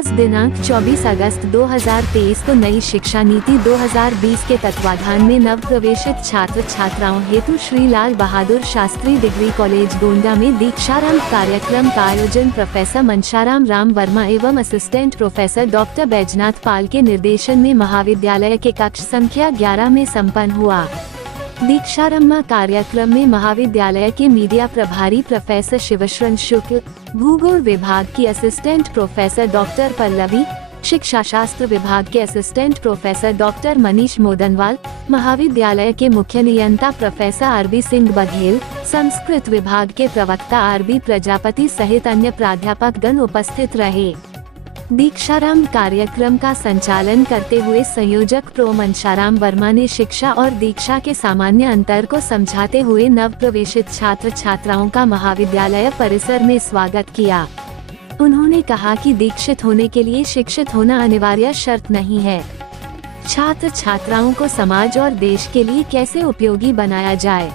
आज दिनांक 24 अगस्त 2023 को नई शिक्षा नीति 2020 के तत्वाधान में नव प्रवेशित छात्र छात्राओं हेतु श्री लाल बहादुर शास्त्री डिग्री कॉलेज गोंडा में दीक्षारंभ कार्यक्रम का आयोजन प्रोफेसर मनशाराम राम वर्मा एवं असिस्टेंट प्रोफेसर डॉक्टर बैजनाथ पाल के निर्देशन में महाविद्यालय के कक्ष संख्या 11 में संपन्न हुआ। दीक्षारंभ कार्यक्रम में महाविद्यालय के मीडिया प्रभारी प्रोफेसर शिवशरण शुक्ल, भूगोल विभाग की असिस्टेंट प्रोफेसर डॉक्टर पल्लवी, शिक्षा शास्त्र विभाग के assistant professor doctor Manish Modanwal, महाविद्यालय के मुख्य नियंता प्रोफेसर आरबी सिंह बघेल, संस्कृत विभाग के प्रवक्ता आरबी प्रजापति सहित अन्य प्राध्यापक गण उपस्थित रहे। दीक्षारंभ कार्यक्रम का संचालन करते हुए संयोजक प्रो मनशाराम वर्मा ने शिक्षा और दीक्षा के सामान्य अंतर को समझाते हुए नव प्रवेशित छात्र छात्राओं का महाविद्यालय परिसर में स्वागत किया। उन्होंने कहा कि दीक्षित होने के लिए शिक्षित होना अनिवार्य शर्त नहीं है। छात्र छात्राओं को समाज और देश के लिए कैसे उपयोगी बनाया जाए,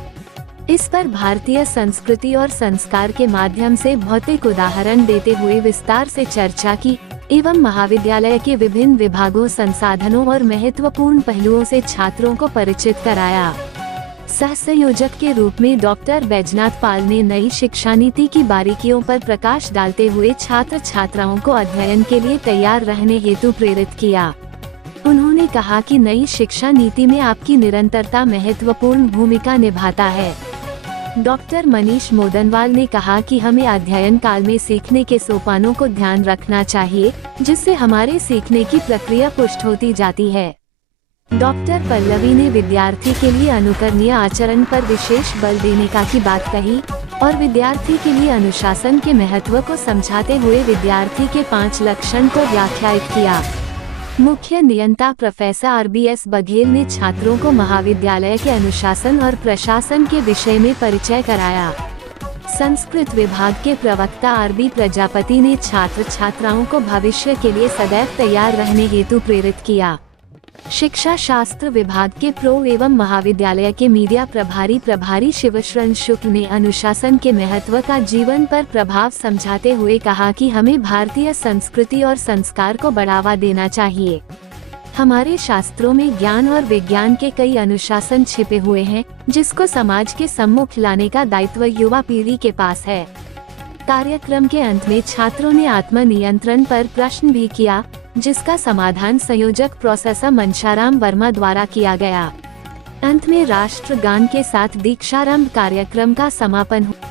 इस पर भारतीय संस्कृति और संस्कार के माध्यम से भौतिक उदाहरण देते हुए विस्तार से चर्चा की एवं महाविद्यालय के विभिन्न विभागों, संसाधनों और महत्वपूर्ण पहलुओं से छात्रों को परिचित कराया। सह संयोजक के रूप में डॉक्टर बैजनाथ पाल ने नई शिक्षा नीति की बारीकियों पर प्रकाश डालते हुए छात्र छात्राओं को अध्ययन के लिए तैयार रहने हेतु प्रेरित किया। उन्होंने कहा कि नई शिक्षा नीति में आपकी निरंतरता महत्वपूर्ण भूमिका निभाता है। डॉक्टर मनीष मोदनवाल ने कहा कि हमें अध्ययन काल में सीखने के सोपानों को ध्यान रखना चाहिए, जिससे हमारे सीखने की प्रक्रिया पुष्ट होती जाती है। डॉक्टर पल्लवी ने विद्यार्थी के लिए अनुकरणीय आचरण पर विशेष बल देने की बात कही और विद्यार्थी के लिए अनुशासन के महत्व को समझाते हुए विद्यार्थी के 5 लक्षण को व्याख्यायित किया। मुख्य नियंता प्रोफेसर आरबीएस बघेल ने छात्रों को महाविद्यालय के अनुशासन और प्रशासन के विषय में परिचय कराया। संस्कृत विभाग के प्रवक्ता आरबी प्रजापति ने छात्र छात्राओं को भविष्य के लिए सदैव तैयार रहने हेतु प्रेरित किया। शिक्षा शास्त्र विभाग के प्रो एवं महाविद्यालय के मीडिया प्रभारी शिवशरण शुक्ल ने अनुशासन के महत्व का जीवन पर प्रभाव समझाते हुए कहा कि हमें भारतीय संस्कृति और संस्कार को बढ़ावा देना चाहिए। हमारे शास्त्रों में ज्ञान और विज्ञान के कई अनुशासन छिपे हुए हैं, जिसको समाज के सम्मुख लाने का दायित्व युवा पीढ़ी के पास है। कार्यक्रम के अंत में छात्रों ने आत्मनियंत्रण पर प्रश्न भी किया, जिसका समाधान संयोजक प्रोफेसर मनशाराम वर्मा द्वारा किया गया। अंत में राष्ट्रगान के साथ दीक्षारंभ कार्यक्रम का समापन हुआ।